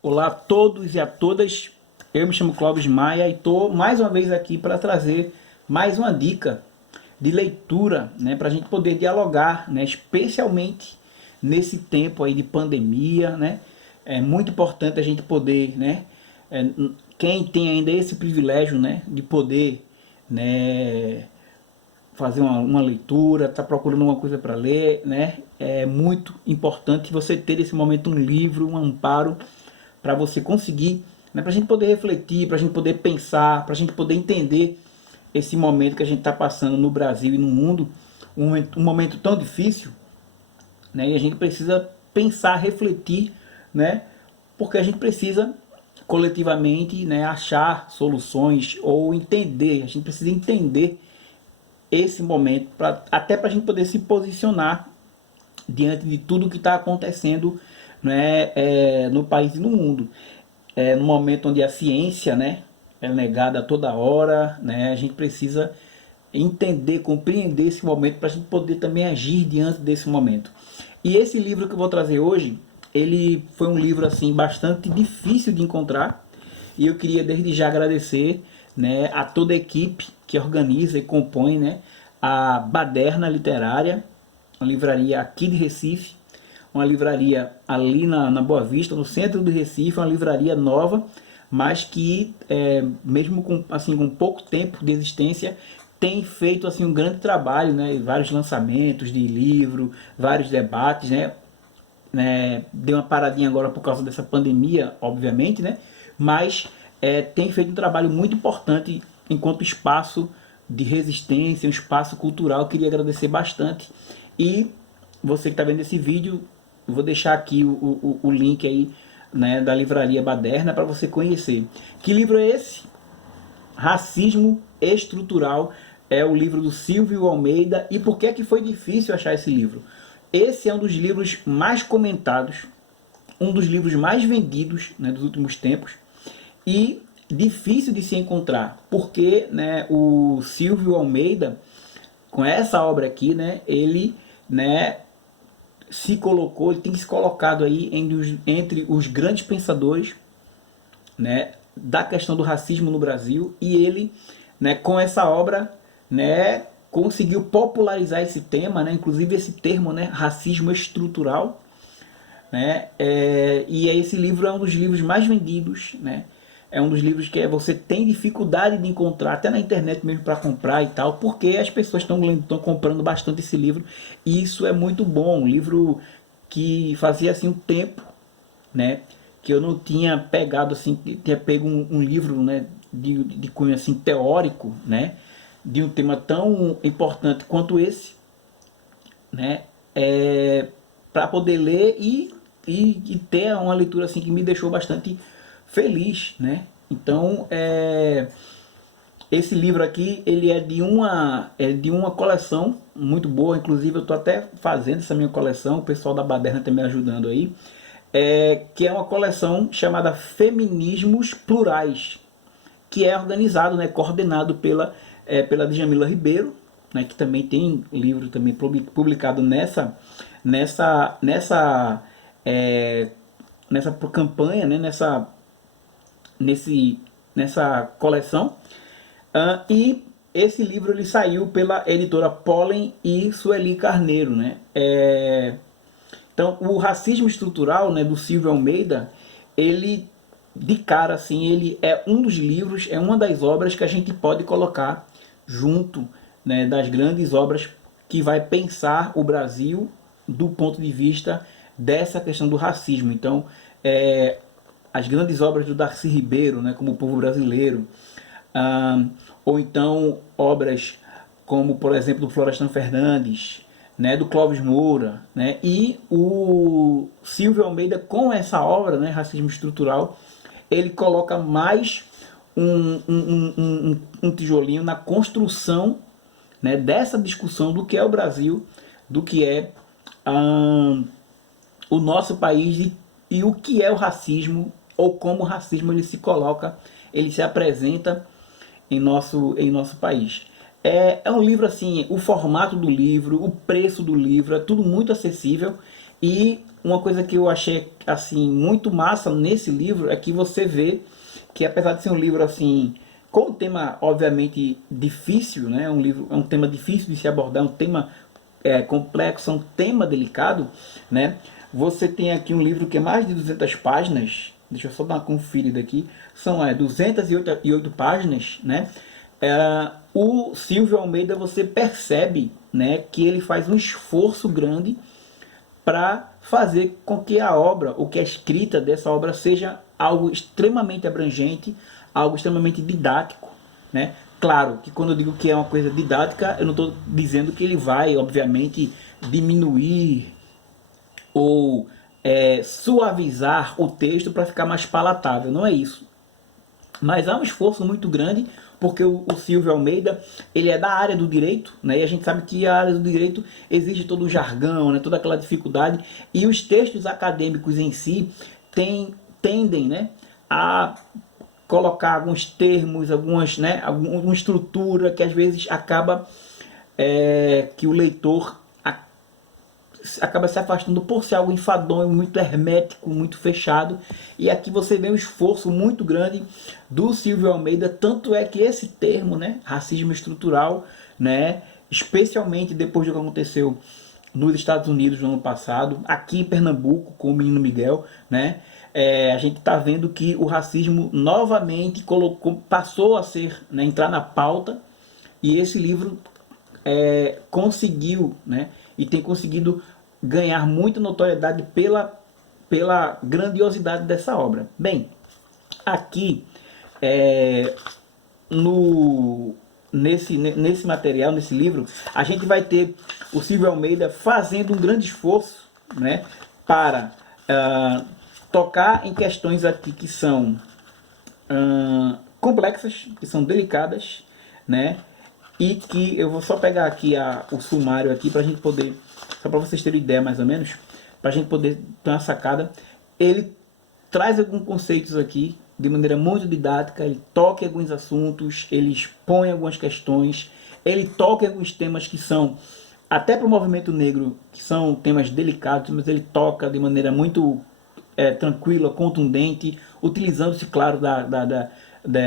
Olá a todos e a todas, eu me chamo Clóvis Maia e estou mais uma vez aqui para trazer mais uma dica de leitura, né, para a gente poder dialogar, né, especialmente nesse tempo aí de pandemia, né, é muito importante a gente poder, né, é, quem tem ainda esse privilégio, né, de poder, né, fazer uma leitura, está procurando uma coisa para ler, né? É muito importante você ter esse momento um livro, um amparo para você conseguir, né? Para a gente poder refletir, para a gente poder pensar, para a gente poder entender esse momento que a gente está passando no Brasil e no mundo, um momento tão difícil, né? E a gente precisa pensar, refletir, né? Porque a gente precisa coletivamente, né, achar soluções ou entender, a gente precisa entender esse momento, até para a gente poder se posicionar diante de tudo que está acontecendo, né, no país e no mundo. No momento onde a ciência, né, é negada a toda hora, né, a gente precisa entender, compreender esse momento para a gente poder também agir diante desse momento. E esse livro que eu vou trazer hoje, ele foi um livro assim bastante difícil de encontrar e eu queria desde já agradecer, né, a toda a equipe que organiza e compõe, né, a Baderna Literária, uma livraria aqui de Recife, uma livraria ali na Boa Vista, no centro do Recife, uma livraria nova, mas que mesmo com, assim, com pouco tempo de existência, tem feito assim um grande trabalho, né? Vários lançamentos de livro, vários debates, né? Deu uma paradinha agora por causa dessa pandemia, obviamente, né? Mas tem feito um trabalho muito importante enquanto espaço de resistência, um espaço cultural. Eu queria agradecer bastante. E você que está vendo esse vídeo, eu vou deixar aqui o link aí, né, da livraria Baderna para você conhecer. Que livro é esse? Racismo Estrutural, é o livro do Silvio Almeida. E por que é que foi difícil achar esse livro? Esse é um dos livros mais comentados, um dos livros mais vendidos, né, dos últimos tempos, e difícil de se encontrar, porque, né, o Silvio Almeida, com essa obra aqui, né, ele, né, se colocou, ele tem se colocado aí entre os grandes pensadores, né, da questão do racismo no Brasil, e ele, né, com essa obra, né, conseguiu popularizar esse tema, né, inclusive esse termo, né, racismo estrutural, né, e esse livro é um dos livros mais vendidos, né, é um dos livros que você tem dificuldade de encontrar, até na internet mesmo para comprar e tal, porque as pessoas estão comprando bastante esse livro, e isso é muito bom. Um livro que fazia assim um tempo, né, que eu não tinha pegado assim, tinha pego um livro, né, de cunho assim teórico, né, de um tema tão importante quanto esse, né, para poder ler e ter uma leitura assim que me deixou bastante feliz, né? Então, esse livro aqui, ele é de uma coleção muito boa. Inclusive eu estou até fazendo essa minha coleção, o pessoal da Baderna está me ajudando aí, que é uma coleção chamada Feminismos Plurais, que é organizado, né, coordenado pela Djamila Ribeiro, né, que também tem livro também publicado nessa, nessa, é, nessa campanha, né, nesse, nessa coleção. E esse livro ele saiu pela editora Pollen e Sueli Carneiro, né? Então, o racismo estrutural, né, do Silvio Almeida, ele, de cara, assim, ele é um dos livros, é uma das obras que a gente pode colocar junto, né, das grandes obras que vai pensar o Brasil do ponto de vista dessa questão do racismo. Então, as grandes obras do Darcy Ribeiro, né, como O Povo Brasileiro, ah, ou então obras como, por exemplo, do Florestan Fernandes, né, do Clóvis Moura, né, e o Silvio Almeida, com essa obra, né, Racismo Estrutural, ele coloca mais um tijolinho na construção, né, dessa discussão do que é o Brasil, do que é ah, o nosso país e o que é o racismo, ou como o racismo ele se coloca, ele se apresenta em nosso país. É um livro assim, o formato do livro, o preço do livro, é tudo muito acessível. E uma coisa que eu achei assim muito massa nesse livro é que você vê que, apesar de ser um livro assim com um tema obviamente difícil, né, é um tema difícil de se abordar, um tema complexo, é um tema delicado, né? Você tem aqui um livro que é mais de 200 páginas. Deixa eu só dar uma conferida aqui. São 208 páginas, né? O Silvio Almeida, você percebe, né, que ele faz um esforço grande para fazer com que a obra, ou que a escrita dessa obra seja algo extremamente abrangente, algo extremamente didático, né? Claro que quando eu digo que é uma coisa didática, eu não estou dizendo que ele vai, obviamente, diminuir ou suavizar o texto para ficar mais palatável, não é isso. Mas há um esforço muito grande, porque o Silvio Almeida, ele é da área do direito, né? E a gente sabe que a área do direito exige todo o jargão, né? Toda aquela dificuldade, e os textos acadêmicos em si tendem, né, a colocar alguns termos, alguma estrutura que às vezes acaba que o leitor acaba se afastando por ser algo enfadonho, muito hermético, muito fechado. E aqui você vê um esforço muito grande do Silvio Almeida, tanto é que esse termo, né, racismo estrutural, né, especialmente depois do que aconteceu nos Estados Unidos no ano passado, aqui em Pernambuco com o menino Miguel, né, a gente está vendo que o racismo novamente passou a ser, né, entrar na pauta, e esse livro conseguiu, né, e tem conseguido ganhar muita notoriedade pela grandiosidade dessa obra. Bem, aqui nesse material, nesse livro, a gente vai ter o Silvio Almeida fazendo um grande esforço, né, para tocar em questões aqui que são complexas, que são delicadas, né, e que eu vou só pegar aqui o sumário aqui para a gente poder, só para vocês terem ideia mais ou menos, para a gente poder ter uma sacada. Ele traz alguns conceitos aqui de maneira muito didática, ele toca em alguns assuntos, ele expõe algumas questões, ele toca em alguns temas que são, até para o movimento negro, que são temas delicados, mas ele toca de maneira muito tranquila, contundente, utilizando-se, claro,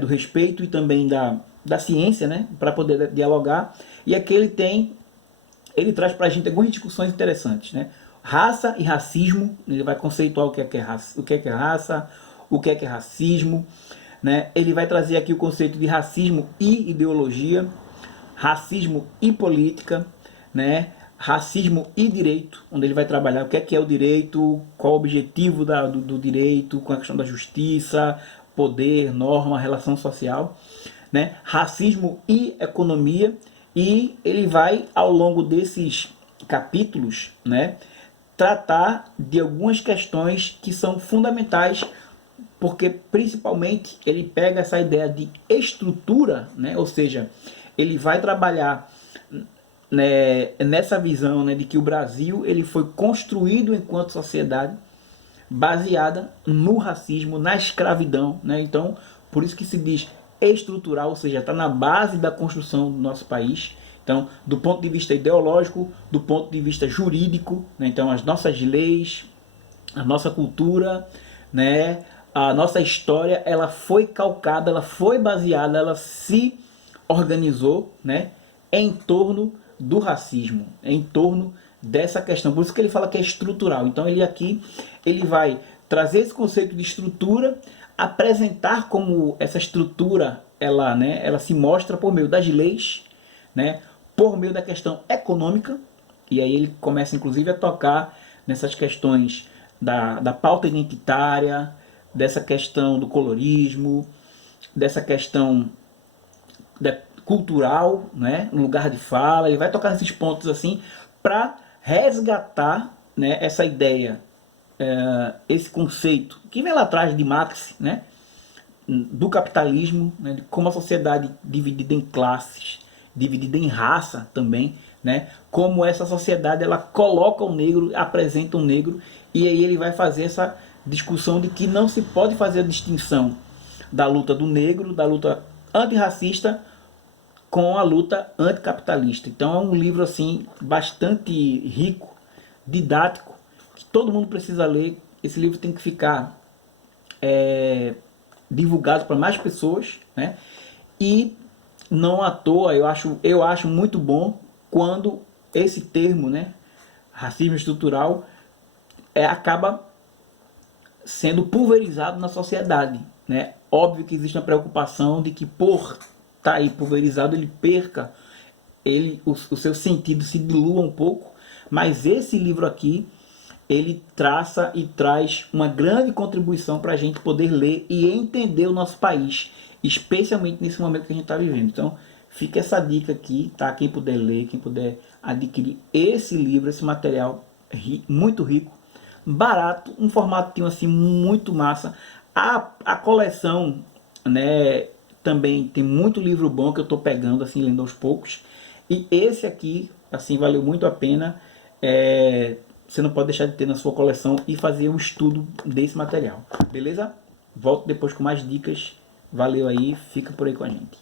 do respeito e também da ciência, né, para poder dialogar. E aqui ele traz para a gente algumas discussões interessantes, né? Raça e racismo, ele vai conceituar o que é raça, o que é raça, o que é racismo, né? Ele vai trazer aqui o conceito de racismo e ideologia, racismo e política, né? Racismo e direito, onde ele vai trabalhar o que é o direito, qual o objetivo do direito, com a questão da justiça, poder, norma, relação social, né? Racismo e economia, e ele vai, ao longo desses capítulos, né, tratar de algumas questões que são fundamentais, porque principalmente ele pega essa ideia de estrutura, né, ou seja, ele vai trabalhar, né, nessa visão, né, de que o Brasil ele foi construído enquanto sociedade baseada no racismo, na escravidão, né? Então, por isso que se diz estrutural, ou seja, está na base da construção do nosso país. Então, do ponto de vista ideológico, do ponto de vista jurídico, né? Então as nossas leis, a nossa cultura, né? A nossa história, ela foi calcada, ela foi baseada, ela se organizou, né, em torno do racismo, em torno dessa questão. Por isso que ele fala que é estrutural. Então ele vai trazer esse conceito de estrutura, apresentar como essa estrutura ela se mostra por meio das leis, né, por meio da questão econômica, e aí ele começa inclusive a tocar nessas questões da pauta identitária, dessa questão do colorismo, dessa questão cultural, né, no lugar de fala. Ele vai tocar nesses pontos assim para resgatar, né, essa ideia, esse conceito que vem lá atrás de Marx, né, do capitalismo, né, de como a sociedade dividida em classes, dividida em raça também, né, como essa sociedade ela coloca o negro, apresenta o negro, e aí ele vai fazer essa discussão de que não se pode fazer a distinção da luta do negro, da luta antirracista com a luta anticapitalista. Então é um livro assim bastante rico, didático, que todo mundo precisa ler. Esse livro tem que ficar divulgado para mais pessoas, né? E não à toa, eu acho muito bom quando esse termo, né, racismo estrutural, acaba sendo pulverizado na sociedade, né? Óbvio que existe uma preocupação de que por estar aí pulverizado ele perca, o seu sentido se dilua um pouco, mas esse livro aqui, ele traça e traz uma grande contribuição para a gente poder ler e entender o nosso país, especialmente nesse momento que a gente está vivendo. Então, fica essa dica aqui, tá? Quem puder ler, quem puder adquirir esse livro, esse material muito rico, barato, um formatinho assim muito massa. A coleção, né, também tem muito livro bom que eu estou pegando, assim, lendo aos poucos. E esse aqui, assim, valeu muito a pena. Você não pode deixar de ter na sua coleção e fazer um estudo desse material. Beleza? Volto depois com mais dicas. Valeu aí, fica por aí com a gente.